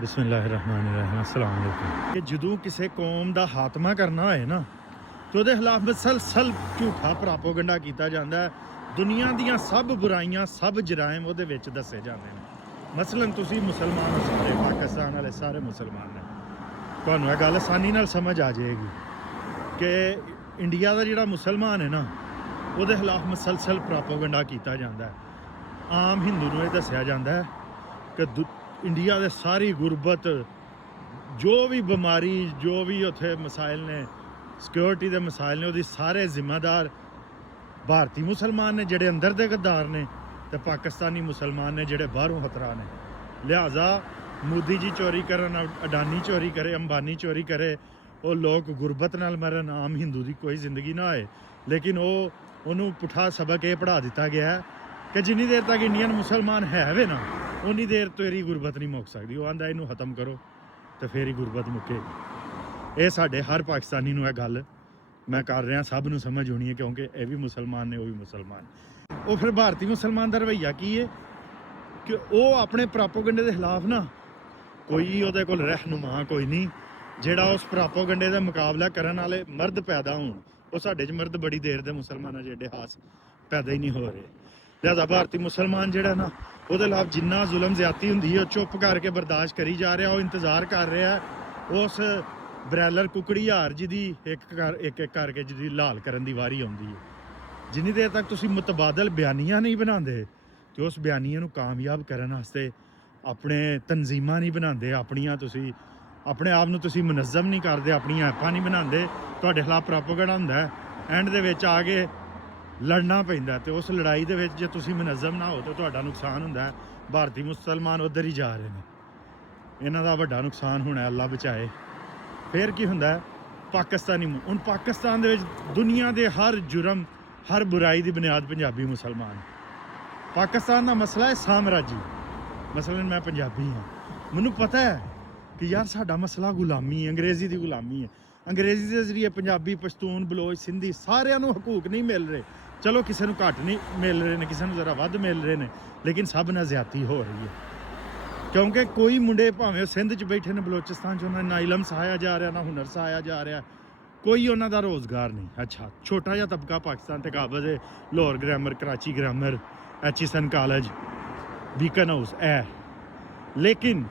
ਬਿਸਮਿਲ੍ਲਾਹਿਰਰਹਿਮਾਨਿਰਰਹੀਮ अस्सलाम वालेकुम। कि ਜਦੋਂ ਕਿਸੇ ਕੌਮ ਦਾ ਖਾਤਮਾ ਕਰਨਾ ਹੋਏ ਨਾ ਤੇ ਉਹਦੇ ਖਿਲਾਫ ਮਸਲਸਲ ਝੂਠਾ ਪ੍ਰਾਪੋਗੰਡਾ ਕੀਤਾ ਜਾਂਦਾ ਹੈ। ਦੁਨੀਆ ਦੀਆਂ ਸਭ ਬੁਰਾਈਆਂ ਸਭ ਜਰਾਇਮ ਉਹਦੇ ਵਿੱਚ ਦੱਸੇ ਜਾਂਦੇ ਨੇ। ਮਸਲਨ ਤੁਸੀਂ ਮੁਸਲਮਾਨ ਹੋ, ਸਾਰੇ ਪਾਕਿਸਤਾਨ ਵਾਲੇ ਸਾਰੇ ਮੁਸਲਮਾਨ ਨੇ, ਤੁਹਾਨੂੰ ਇਹ ਗੱਲ ਆਸਾਨੀ ਨਾਲ ਸਮਝ ਆ ਜਾਏਗੀ ਕਿ ਇੰਡੀਆ ਦਾ ਜਿਹੜਾ ਮੁਸਲਮਾਨ ਹੈ ਨਾ ਉਹਦੇ ਖਿਲਾਫ ਮਸਲਸਲ ਪ੍ਰਾਪੋਗੰਡਾ ਕੀਤਾ ਜਾਂਦਾ ਹੈ। ਆਮ ਹਿੰਦੂ ਨੂੰ ਇਹ ਦੱਸਿਆ ਜਾਂਦਾ ਹੈ ਕਿ ਇੰਡੀਆ ਦੇ ਸਾਰੀ ਗੁਰਬਤ, ਜੋ ਵੀ ਬਿਮਾਰੀ, ਜੋ ਵੀ ਉੱਥੇ ਮਸਾਇਲ ਨੇ, ਸਿਕਿਉਰਿਟੀ ਦੇ ਮਸਾਇਲ ਨੇ, ਉਹਦੀ ਸਾਰੇ ਜ਼ਿੰਮੇਦਾਰ ਭਾਰਤੀ ਮੁਸਲਮਾਨ ਨੇ ਜਿਹੜੇ ਅੰਦਰ ਦੇ ਗੱਦਾਰ ਨੇ, ਤੇ ਪਾਕਿਸਤਾਨੀ ਮੁਸਲਮਾਨ ਨੇ ਜਿਹੜੇ ਬਾਹਰੋਂ ਖਤਰਾ ਨੇ। ਲਿਹਾਜ਼ਾ ਮੋਦੀ ਜੀ ਚੋਰੀ ਕਰਨ, ਅਡਾਨੀ ਚੋਰੀ ਕਰੇ, ਅੰਬਾਨੀ ਚੋਰੀ ਕਰੇ, ਉਹ ਲੋਕ ਗੁਰਬਤ ਨਾਲ ਮਰਨ, ਆਮ ਹਿੰਦੂ ਦੀ ਕੋਈ ਜ਼ਿੰਦਗੀ ਨਾ ਹੋਏ। ਲੇਕਿਨ ਉਹਨੂੰ ਪੁੱਠਾ ਸਬਕ ਇਹ ਪੜ੍ਹਾ ਦਿੱਤਾ ਗਿਆ ਕਿ ਜਿੰਨੀ ਦੇਰ ਤੱਕ ਇੰਡੀਅਨ ਮੁਸਲਮਾਨ ਹੈ ਵੇ ਨਾ, ਉਨੀ ਦੇਰ ਤੇਰੀ ਗੁਰਬਤ ਨਹੀਂ ਮੁੱਕ ਸਕਦੀ। ਉਹ ਆਂਦਾ ਇਹਨੂੰ ਖਤਮ ਕਰੋ ਤੇ ਫੇਰ ਹੀ ਗੁਰਬਤ ਮੁੱਕੇਗੀ। ਇਹ ਸਾਡੇ ਹਰ ਪਾਕਿਸਤਾਨੀ ਨੂੰ ਇਹ ਗੱਲ ਮੈਂ ਕਰ ਰਿਹਾ, ਸਭ ਨੂੰ ਸਮਝ ਹੋਣੀ ਹੈ, ਕਿਉਂਕਿ ਇਹ ਵੀ ਮੁਸਲਮਾਨ ਨੇ, ਉਹ ਵੀ ਮੁਸਲਮਾਨ। ਉਹ ਫਿਰ ਭਾਰਤੀ ਮੁਸਲਮਾਨ ਦਾ ਰਵੱਈਆ ਕੀ ਹੈ ਕਿ ਉਹ ਆਪਣੇ ਪ੍ਰਾਪੋਗੰਡੇ ਦੇ ਖਿਲਾਫ ਨਾ, ਕੋਈ ਉਹਦੇ ਕੋਲ ਰਹਿਨੁਮਾ ਕੋਈ ਨਹੀਂ ਜਿਹੜਾ ਉਸ ਪ੍ਰਾਪੋਗੰਡੇ ਦਾ ਮੁਕਾਬਲਾ ਕਰਨ ਵਾਲੇ ਮਰਦ ਪੈਦਾ ਹੋਣ। ਉਹ ਸਾਡੇ 'ਚ ਮਰਦ ਬੜੀ ਦੇਰ ਦੇ ਮੁਸਲਮਾਨਾਂ ਜਿਹੜੇ ਹਾਸ ਪੈਦਾ ਹੀ ਨਹੀਂ ਹੋ ਰਹੇ। ਲਿਹਾਜ਼ਾ ਭਾਰਤੀ ਮੁਸਲਮਾਨ ਜਿਹੜਾ ਨਾ, ਉਹਦੇ ਖਿਲਾਫ ਜਿੰਨਾ ਜ਼ੁਲਮ ਜ਼ਿਆਦਤੀ ਹੁੰਦੀ ਹੈ ਉਹ ਚੁੱਪ ਕਰਕੇ ਬਰਦਾਸ਼ਤ ਕਰੀ ਜਾ ਰਿਹਾ। ਉਹ ਇੰਤਜ਼ਾਰ ਕਰ ਰਿਹਾ ਉਸ ਬਰੈਲਰ ਕੁਕੜੀ ਹਾਰ ਜਿਹਦੀ ਇੱਕ ਕਰਕੇ ਜਿਹਦੀ ਲਾਲ ਕਰਨ ਦੀ ਵਾਰੀ ਆਉਂਦੀ ਹੈ। ਜਿੰਨੀ ਦੇਰ ਤੱਕ ਤੁਸੀਂ ਮੁਤਬਾਦਲ ਬਿਆਨੀਆਂ ਨਹੀਂ ਬਣਾਉਂਦੇ ਤੇ ਉਸ ਬਿਆਨੀਆਂ ਨੂੰ ਕਾਮਯਾਬ ਕਰਨ ਵਾਸਤੇ ਆਪਣੇ ਤਨਜ਼ੀਮਾਂ ਨਹੀਂ ਬਣਾਉਂਦੇ, ਤੁਸੀਂ ਆਪਣੇ ਆਪ ਨੂੰ ਤੁਸੀਂ ਮੁਨੱਜ਼ਮ ਨਹੀਂ ਕਰਦੇ, ਆਪਣੀਆਂ ਐਪਾਂ ਨਹੀਂ ਬਣਾਉਂਦੇ, ਤੁਹਾਡੇ ਖਿਲਾਫ ਪ੍ਰਾਪੋਗੰਡਾ ਹੁੰਦਾ ਹੈ। ਐਂਡ ਦੇ ਵਿੱਚ ਆ ਕੇ ਲੜਨਾ ਪੈਂਦਾ ਤੇ ਉਸ ਲੜਾਈ ਦੇ ਵਿੱਚ ਜੇ ਤੁਸੀਂ ਮੁਨੱਜ਼ਮ ਨਾ ਹੋ ਤਾਂ ਤੁਹਾਡਾ ਨੁਕਸਾਨ ਹੁੰਦਾ ਹੈ। ਭਾਰਤੀ ਮੁਸਲਮਾਨ ਉੱਧਰ ਹੀ ਜਾ ਰਹੇ ਨੇ, ਇਹਨਾਂ ਦਾ ਵੱਡਾ ਨੁਕਸਾਨ ਹੋਣਾ, ਅੱਲਾ ਬਚਾਏ। ਫਿਰ ਕੀ ਹੁੰਦਾ ਹੈ, ਪਾਕਿਸਤਾਨੀ ਹੁਣ ਪਾਕਿਸਤਾਨ ਦੇ ਵਿੱਚ ਦੁਨੀਆ ਦੇ ਹਰ ਜੁਰਮ, ਹਰ ਬੁਰਾਈ ਦੀ ਬੁਨਿਆਦ ਪੰਜਾਬੀ ਮੁਸਲਮਾਨ। ਪਾਕਿਸਤਾਨ ਦਾ ਮਸਲਾ ਹੈ ਸਾਮਰਾਜੀ। ਮਸਲਨ ਮੈਂ ਪੰਜਾਬੀ ਹਾਂ, ਮੈਨੂੰ ਪਤਾ ਹੈ ਕਿ ਯਾਰ ਸਾਡਾ ਮਸਲਾ ਗੁਲਾਮੀ ਹੈ, ਅੰਗਰੇਜ਼ੀ ਦੀ ਗੁਲਾਮੀ ਹੈ। ਅੰਗਰੇਜ਼ੀ ਦੇ ਜ਼ਰੀਏ ਪੰਜਾਬੀ, ਪਸ਼ਤੂਨ, ਬਲੋਚ, ਸਿੰਧੀ ਸਾਰਿਆਂ ਨੂੰ ਹਕੂਕ ਨਹੀਂ ਮਿਲ ਰਹੇ। ਚਲੋ ਕਿਸੇ ਨੂੰ ਘੱਟ ਨਹੀਂ ਮਿਲ ਰਹੇ ਨੇ, ਕਿਸੇ ਨੂੰ ਜ਼ਰਾ ਵੱਧ ਮਿਲ ਰਹੇ ਨੇ, ਲੇਕਿਨ ਸਭ ਨਾਲ ਜ਼ਿਆਦਤੀ ਹੋ ਰਹੀ ਹੈ। ਕਿਉਂਕਿ ਕੋਈ ਮੁੰਡੇ ਭਾਵੇਂ ਉਹ ਸਿੰਧ 'ਚ ਬੈਠੇ ਨੇ, ਬਲੋਚਿਸਤਾਨ 'ਚ, ਉਹਨਾਂ ਨਾ ਇਲਮ ਸਿਖਾਇਆ ਜਾ ਰਿਹਾ, ਨਾ ਹੁਨਰ ਸਿਖਾਇਆ ਜਾ ਰਿਹਾ, ਕੋਈ ਉਹਨਾਂ ਦਾ ਰੋਜ਼ਗਾਰ ਨਹੀਂ। ਅੱਛਾ, ਛੋਟਾ ਜਿਹਾ ਤਬਕਾ ਪਾਕਿਸਤਾਨ ਤੇ ਕਾਬਜ਼ ਹੈ, Lahore grammar, Karachi grammar, Aitchison college, Beaconhouse ਹੈ। ਲੇਕਿਨ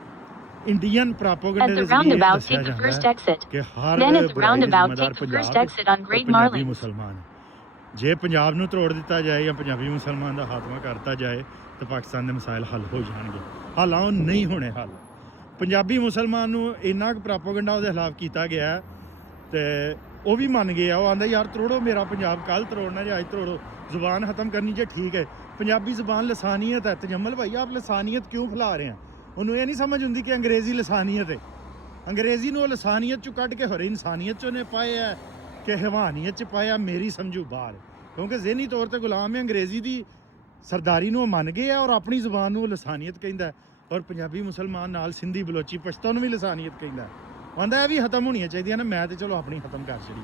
ਇੰਡੀਅਨ ਪ੍ਰਾਪੋਗੰਡੇ ਦੇ ਜ਼ਰੀਏ ਦੱਸਿਆ ਜਾਂਦਾ ਹੈ ਕਿ ਹਰ ਪੰਜਾਬੀ ਮੁਸਲਮਾਨ। ਜੇ ਪੰਜਾਬ ਨੂੰ ਤੋੜ ਦਿੱਤਾ ਜਾਏ ਜਾਂ ਪੰਜਾਬੀ ਮੁਸਲਮਾਨ ਦਾ ਖਾਤਮਾ ਕਰਤਾ ਜਾਏ ਤਾਂ ਪਾਕਿਸਤਾਨ ਦੇ ਮਸਾਇਲ ਹੱਲ ਹੋ ਜਾਣਗੇ। ਹਾਲਾਂ ਉਹ ਨਹੀਂ ਹੋਣੇ ਹੱਲ। ਪੰਜਾਬੀ ਮੁਸਲਮਾਨ ਨੂੰ ਇੰਨਾ ਕੁ ਪ੍ਰਾਪੋਗੰਡਾ ਉਹਦੇ ਖਿਲਾਫ ਕੀਤਾ ਗਿਆ ਤੇ ਉਹ ਵੀ ਮੰਨ ਗਿਆ। ਉਹ ਆਂਦਾ ਯਾਰ ਤਰੋੜੋ ਮੇਰਾ ਪੰਜਾਬ, ਕੱਲ੍ਹ ਤਰੋੜਨਾ ਜਾਂ ਅੱਜ ਤਰੋੜੋ, ਜ਼ੁਬਾਨ ਖਤਮ ਕਰਨੀ ਜੇ ਠੀਕ ਹੈ। ਪੰਜਾਬੀ ਜ਼ੁਬਾਨ ਲਸਾਨੀਅਤ ਹੈ। ਤਜਮਲ ਭਾਈ ਆਪ ਲਸਾਨੀਅਤ ਕਿਉਂ ਫੈਲਾ ਰਹੇ हैं? ਉਹਨੂੰ ਇਹ ਨਹੀਂ ਸਮਝ ਹੁੰਦੀ ਕਿ ਅੰਗਰੇਜ਼ੀ ਲਸਾਨੀਅਤ ਹੈ। ਅੰਗਰੇਜ਼ੀ ਨੂੰ ਉਹ ਲਸਾਨੀਅਤ 'ਚੋਂ ਕੱਢ ਕੇ ਹੋਰ ਇਨਸਾਨੀਅਤ 'ਚ ਉਹਨੇ ਪਾਇਆ ਕਿ ਹੈਵਾਨੀਅਤ 'ਚ ਪਾਇਆ। ਮੇਰੀ ਸਮਝੂ ਬਾਹਰ, ਕਿਉਂਕਿ ਜ਼ਹਿਨੀ ਤੌਰ 'ਤੇ ਗੁਲਾਮ ਹੈ। ਅੰਗਰੇਜ਼ੀ ਦੀ ਸਰਦਾਰੀ ਨੂੰ ਉਹ ਮੰਨ ਗਏ ਆ ਔਰ ਆਪਣੀ ਜ਼ੁਬਾਨ ਨੂੰ ਉਹ ਲਸਾਨੀਅਤ ਕਹਿੰਦਾ। ਔਰ ਪੰਜਾਬੀ ਮੁਸਲਮਾਨ ਨਾਲ ਸਿੰਧੀ, ਬਲੋਚੀ, ਪਸ਼ਤੋ ਨੂੰ ਵੀ ਲਸਾਨੀਅਤ ਕਹਿੰਦਾ। ਆਂਦਾ ਇਹ ਵੀ ਖਤਮ ਹੋਣੀਆਂ ਚਾਹੀਦੀਆਂ ਨੇ। ਮੈਂ ਤਾਂ ਚਲੋ ਆਪਣੀ ਖਤਮ ਕਰ ਛੜੀ।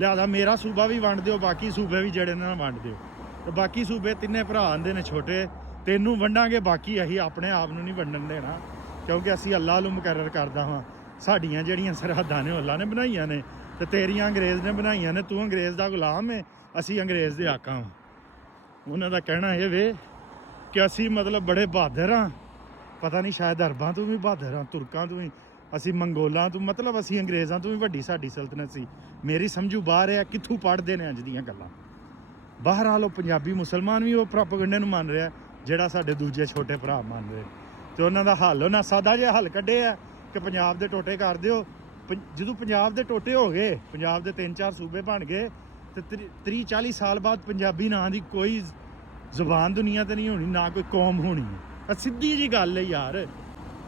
ਲਿਹਾਜ਼ਾ ਮੇਰਾ ਸੂਬਾ ਵੀ ਵੰਡ ਦਿਓ, ਬਾਕੀ ਸੂਬੇ ਵੀ ਜਿਹੜੇ ਨਾਲ ਵੰਡ ਦਿਓ। ਤੇ ਬਾਕੀ ਸੂਬੇ ਤਿੰਨੇ ਭਰਾ ਆਂਦੇ ਨੇ ਛੋਟੇ, ਤੈਨੂੰ ਵੰਡਾਂਗੇ, ਬਾਕੀ ਅਸੀਂ ਆਪਣੇ ਆਪ ਨੂੰ ਨਹੀਂ ਵੰਡਣ ਦੇਣਾ, ਕਿਉਂਕਿ ਅਸੀਂ ਅੱਲਾ ਨੂੰ ਮੁਕਰਰ ਕਰਦਾ ਹਾਂ। ਸਾਡੀਆਂ ਜਿਹੜੀਆਂ ਸਰਹੱਦਾਂ ਨੇ ਉਹ ਅੱਲਾ ਨੇ ਬਣਾਈਆਂ ਨੇ ਤੇ ਤੇਰੀਆਂ ਅੰਗਰੇਜ਼ ਨੇ ਬਣਾਈਆਂ ਨੇ। ਤੂੰ ਅੰਗਰੇਜ਼ ਦਾ ਗੁਲਾਮ ਹੈ, ਅਸੀਂ ਅੰਗਰੇਜ਼ ਦੇ ਆਕਾ ਹਾਂ। ਉਹਨਾਂ ਦਾ ਕਹਿਣਾ ਇਹ ਵੇ ਕਿ ਅਸੀਂ ਮਤਲਬ ਬੜੇ ਬਹਾਦਰ ਹਾਂ, ਪਤਾ ਨਹੀਂ ਸ਼ਾਇਦ ਅਰਬਾਂ ਤੋਂ ਵੀ ਬਹਾਦਰ ਹਾਂ, ਤੁਰਕਾਂ ਤੋਂ ਵੀ, ਅਸੀਂ ਮੰਗੋਲਾਂ ਤੋਂ, ਮਤਲਬ ਅਸੀਂ ਅੰਗਰੇਜ਼ਾਂ ਤੋਂ ਵੀ ਵੱਡੀ ਸਾਡੀ ਸਲਤਨਤ ਸੀ। ਮੇਰੀ ਸਮਝੂ ਬਾਹਰ ਹੈ, ਕਿੱਥੋਂ ਪੜ੍ਹਦੇ ਨੇ ਅੱਜ ਦੀਆਂ ਗੱਲਾਂ। ਬਹਰਹਾਲ ਉਹ ਪੰਜਾਬੀ ਮੁਸਲਮਾਨ ਵੀ ਉਹ ਪ੍ਰਾਪੋਗੰਡੇ ਨੂੰ ਮੰਨ ਰਿਹਾ ਜਿਹੜਾ ਸਾਡੇ ਦੂਜੇ ਛੋਟੇ ਭਰਾ ਮੰਨ ਰਹੇ। ਤੇ ਉਹਨਾਂ ਦਾ ਹੱਲ, ਉਹਨਾਂ ਸਾਦਾ ਜਿਹਾ ਹੱਲ ਕੱਢਿਆ ਕਿ ਪੰਜਾਬ ਦੇ ਟੋਟੇ ਕਰ ਦਿਓ। ਜਦੋਂ ਪੰਜਾਬ ਦੇ ਟੋਟੇ ਹੋ ਗਏ, ਪੰਜਾਬ ਦੇ 3-4 ਸੂਬੇ ਬਣ ਗਏ ਤੇ 30-40 ਸਾਲ ਬਾਅਦ ਪੰਜਾਬੀ ਨਾਂ ਦੀ ਕੋਈ ਜ਼ੁਬਾਨ ਦੁਨੀਆ ਤੇ ਨਹੀਂ ਹੋਣੀ, ਨਾ ਕੋਈ ਕੌਮ ਹੋਣੀ ਹੈ। ਸਿੱਧੀ ਜੀ ਗੱਲ ਹੈ ਯਾਰ।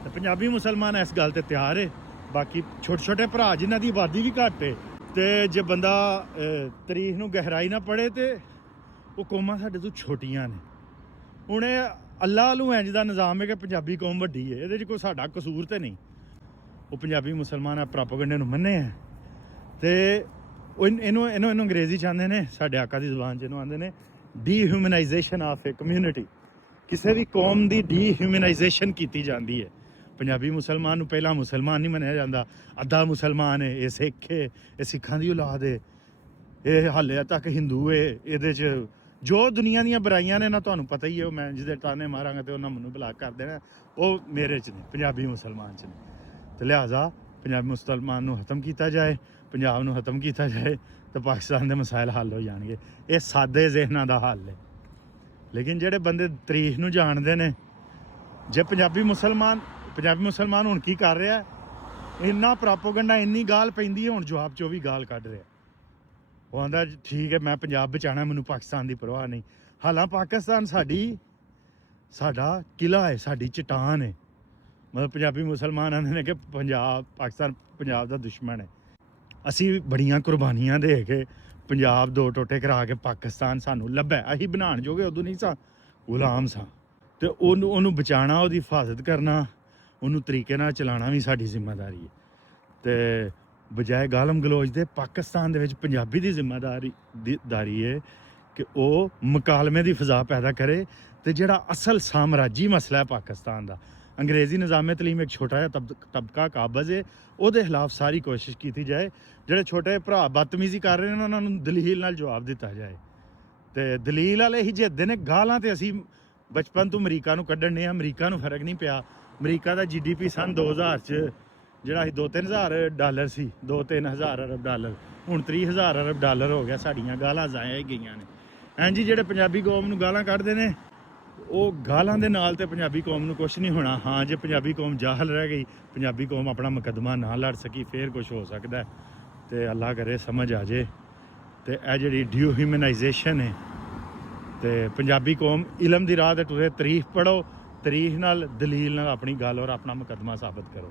ਤੇ ਪੰਜਾਬੀ ਮੁਸਲਮਾਨ ਇਸ ਗੱਲ ਤੇ ਤਿਆਰ ਹੈ। ਬਾਕੀ ਛੋਟੇ ਛੋਟੇ ਭਰਾ ਜਿਨ੍ਹਾਂ ਦੀ ਆਬਾਦੀ ਵੀ ਘੱਟ ਹੈ, ਤੇ ਜੇ ਬੰਦਾ ਤਾਰੀਖ ਨੂੰ ਗਹਿਰਾਈ ਨਾ ਪੜ੍ਹੇ ਤੇ ਉਹ ਕੌਮਾਂ ਸਾਡੇ ਤੋਂ ਛੋਟੀਆਂ ਨੇ। ਹੁਣ ਇਹ ਅੱਲਾ ਵੱਲੋਂ ਇੰਝ ਦਾ ਨਿਜ਼ਾਮ ਹੈ ਕਿ ਪੰਜਾਬੀ ਕੌਮ ਵੱਡੀ ਹੈ, ਇਹਦੇ 'ਚ ਕੋਈ ਸਾਡਾ ਕਸੂਰ ਤੇ ਨਹੀਂ। ਉਹ ਪੰਜਾਬੀ ਮੁਸਲਮਾਨ ਆ ਪ੍ਰਾਪੋਗੰਡੇ ਨੂੰ ਮੰਨੇ ਹੈ ਤੇ ਉਹ ਇਹਨੂੰ ਅੰਗਰੇਜ਼ੀ ਚਾਹੁੰਦੇ ਨੇ, ਸਾਡੇ ਆਕਾ ਦੀ ਜ਼ੁਬਾਨ 'ਚ ਇਹਨੂੰ ਆਉਂਦੇ ਨੇ ਡੀਹਿਊਮਨਾਈਜੇਸ਼ਨ ਆਫ ਏ ਕਮਿਊਨਿਟੀ। ਕਿਸੇ ਵੀ ਕੌਮ ਦੀ ਡੀਹਿਊਮਨਾਈਜੇਸ਼ਨ ਕੀਤੀ ਜਾਂਦੀ ਹੈ। ਪੰਜਾਬੀ ਮੁਸਲਮਾਨ ਨੂੰ ਪਹਿਲਾਂ ਮੁਸਲਮਾਨ ਨਹੀਂ ਮੰਨਿਆ ਜਾਂਦਾ, ਅੱਧਾ ਮੁਸਲਮਾਨ ਹੈ, ਇਹ ਸਿੱਖ ਹੈ, ਇਹ ਸਿੱਖਾਂ ਦੀ ਔਲਾਦ ਹੈ, ਇਹ ਹਾਲੇ ਤੱਕ ਹਿੰਦੂ ਹੈ। ਇਹਦੇ 'ਚ ਜੋ ਦੁਨੀਆ ਦੀਆਂ ਬੁਰਾਈਆਂ ਨੇ ਨਾ, ਤੁਹਾਨੂੰ ਪਤਾ ਹੀ ਹੈ, ਉਹ ਮੈਂ ਜਿਹਦੇ ਤਾਨੇ ਮਾਰਾਂਗਾ ਤੇ ਉਹਨਾਂ ਮੈਨੂੰ ਬਲਾਕ ਕਰ ਦੇਣਾ, ਉਹ ਮੇਰੇ 'ਚ ਨੇ, ਪੰਜਾਬੀ ਮੁਸਲਮਾਨ 'ਚ ਨੇ। ਤੇ ਲਿਹਾਜ਼ਾ ਪੰਜਾਬੀ ਮੁਸਲਮਾਨ ਨੂੰ ਖਤਮ ਕੀਤਾ ਜਾਏ, ਪੰਜਾਬ ਨੂੰ ਖਤਮ ਕੀਤਾ ਜਾਏ, ਤਾਂ ਪਾਕਿਸਤਾਨ ਦੇ ਮਸਾਇਲ ਹੱਲ ਹੋ ਜਾਣਗੇ। ਇਹ ਸਾਦੇ ਜ਼ਿਹਨਾਂ ਦਾ ਹੱਲ ਹੈ। ਲੇਕਿਨ ਜਿਹੜੇ ਬੰਦੇ ਤਾਰੀਖ ਨੂੰ ਜਾਣਦੇ ਨੇ, ਜੇ ਪੰਜਾਬੀ ਮੁਸਲਮਾਨ ਹੁਣ ਕੀ ਕਰ ਰਿਹਾ, ਇੰਨਾ ਪ੍ਰੋਪੇਗੈਂਡਾ, ਇੰਨੀ ਗਾਲ ਪੈਂਦੀ ਹੈ, ਹੁਣ ਜਵਾਬ 'ਚ ਉਹ ਵੀ ਗਾਲ ਕੱਢ ਰਿਹਾ। ਉਹ ਆਂਦਾ ਠੀਕ ਹੈ ਮੈਂ ਪੰਜਾਬ ਬਚਾਉਣਾ, ਮੈਨੂੰ ਪਾਕਿਸਤਾਨ ਦੀ ਪਰਵਾਹ ਨਹੀਂ। ਹਾਲਾਂ ਪਾਕਿਸਤਾਨ ਸਾਡਾ ਕਿਲਾ ਹੈ, ਸਾਡੀ ਚਟਾਨ ਹੈ। ਮਤਲਬ ਪੰਜਾਬੀ ਮੁਸਲਮਾਨ ਆਂਦੇ ਨੇ ਕਿ ਪਾਕਿਸਤਾਨ ਪੰਜਾਬ ਦਾ ਦੁਸ਼ਮਣ ਹੈ। ਅਸੀਂ ਬੜੀਆਂ ਕੁਰਬਾਨੀਆਂ ਦੇ ਕੇ ਪੰਜਾਬ ਦੋ ਟੋਟੇ ਕਰਾ ਕੇ ਪਾਕਿਸਤਾਨ ਸਾਨੂੰ ਲੱਭਿਆ, ਅਸੀਂ ਬਣਾਉਣ ਜੋਗੇ ਉਦੋਂ ਨਹੀਂ ਸਾਂ, ਗੁਲਾਮ ਸਾਂ। ਤੇ ਉਹਨੂੰ ਬਚਾਉਣਾ, ਉਹਦੀ ਹਿਫਾਜ਼ਤ ਕਰਨਾ, ਉਹਨੂੰ ਤਰੀਕੇ ਨਾਲ ਚਲਾਉਣਾ ਵੀ ਸਾਡੀ ਜ਼ਿੰਮੇਵਾਰੀ ਹੈ। ਤੇ ਬਜਾਏ ਗਾਲਮ ਗਲੋਚ ਦੇ ਪਾਕਿਸਤਾਨ ਦੇ ਵਿੱਚ ਪੰਜਾਬੀ ਦੀ ਜ਼ਿੰਮੇਦਾਰੀ ਹੈ ਕਿ ਉਹ ਮੁਕਾਲਮੇ ਦੀ ਫਜ਼ਾ ਪੈਦਾ ਕਰੇ। ਤੇ ਜਿਹੜਾ ਅਸਲ ਸਾਮਰਾਜੀ ਮਸਲਾ ਹੈ ਪਾਕਿਸਤਾਨ ਦਾ, ਅੰਗਰੇਜ਼ੀ ਨਿਜ਼ਾਮੇ ਤਲੀਮ ਇੱਕ ਛੋਟਾ ਜਿਹਾ ਤਬਕਾ ਕਾਬਜ਼ ਹੈ, ਉਹਦੇ ਖਿਲਾਫ ਸਾਰੀ ਕੋਸ਼ਿਸ਼ ਕੀਤੀ ਜਾਏ। ਜਿਹੜੇ ਛੋਟੇ ਭਰਾ ਬਦਤਮੀਜ਼ੀ ਕਰ ਰਹੇ ਨੇ, ਉਹਨਾਂ ਨੂੰ ਦਲੀਲ ਨਾਲ ਜਵਾਬ ਦਿੱਤਾ ਜਾਏ। ਤੇ ਦਲੀਲ ਵਾਲੇ ਹੀ ਜਿੱਤਦੇ ਨੇ। ਗਾਲਾਂ ਤੇ ਅਸੀਂ ਬਚਪਨ ਤੋਂ ਅਮਰੀਕਾ ਨੂੰ ਕੱਢਣ ਨੇ, ਅਮਰੀਕਾ ਨੂੰ ਫਰਕ ਨਹੀਂ ਪਿਆ। ਅਮਰੀਕਾ ਦਾ GDP ਸੰਨ 2000 'ਚ ਜਿਹੜਾ ਸੀ $2-3,000 ਸੀ, 2-3,000 ਅਰਬ ਡਾਲਰ, ਹੁਣ 30,000 ਅਰਬ ਡਾਲਰ ਹੋ ਗਿਆ। ਸਾਡੀਆਂ ਗਾਲਾਂ ਜ਼ਾਇਆ ਹੀ ਗਈਆਂ ਨੇ। ਹਾਂਜੀ, ਜਿਹੜੇ ਪੰਜਾਬੀ ਕੌਮ ਨੂੰ ਗਾਲਾਂ ਕੱਢਦੇ ਨੇ, ਉਹ ਗਾਲਾਂ ਦੇ ਨਾਲ ਤੇ ਪੰਜਾਬੀ ਕੌਮ ਨੂੰ ਕੁਛ ਨਹੀਂ ਹੋਣਾ। ਹਾਂ, ਜੇ ਪੰਜਾਬੀ ਕੌਮ ਜਾਹਲ ਰਹਿ ਗਈ, ਪੰਜਾਬੀ ਕੌਮ ਆਪਣਾ ਮੁਕੱਦਮਾ ਨਾ ਲੜ ਸਕੀ, ਫੇਰ ਕੁਛ ਹੋ ਸਕਦਾ। ਤੇ ਅੱਲਾ ਕਰੇ ਸਮਝ ਆ ਜੇ। ਤੇ ਇਹ ਜਿਹੜੀ ਡੀਹਿਊਮਨਾਈਜੇਸ਼ਨ ਹੈ, ਤੇ ਪੰਜਾਬੀ ਕੌਮ ਇਲਮ ਦੀ ਰਾਹ ਤੇ ਤੁਰੇ, ਤਾਰੀਖ ਪੜ੍ਹੋ, ਤਾਰੀਖ ਨਾਲ, ਦਲੀਲ ਨਾਲ ਆਪਣੀ ਗੱਲ ਔਰ ਆਪਣਾ ਮੁਕੱਦਮਾ ਸਾਬਤ ਕਰੋ।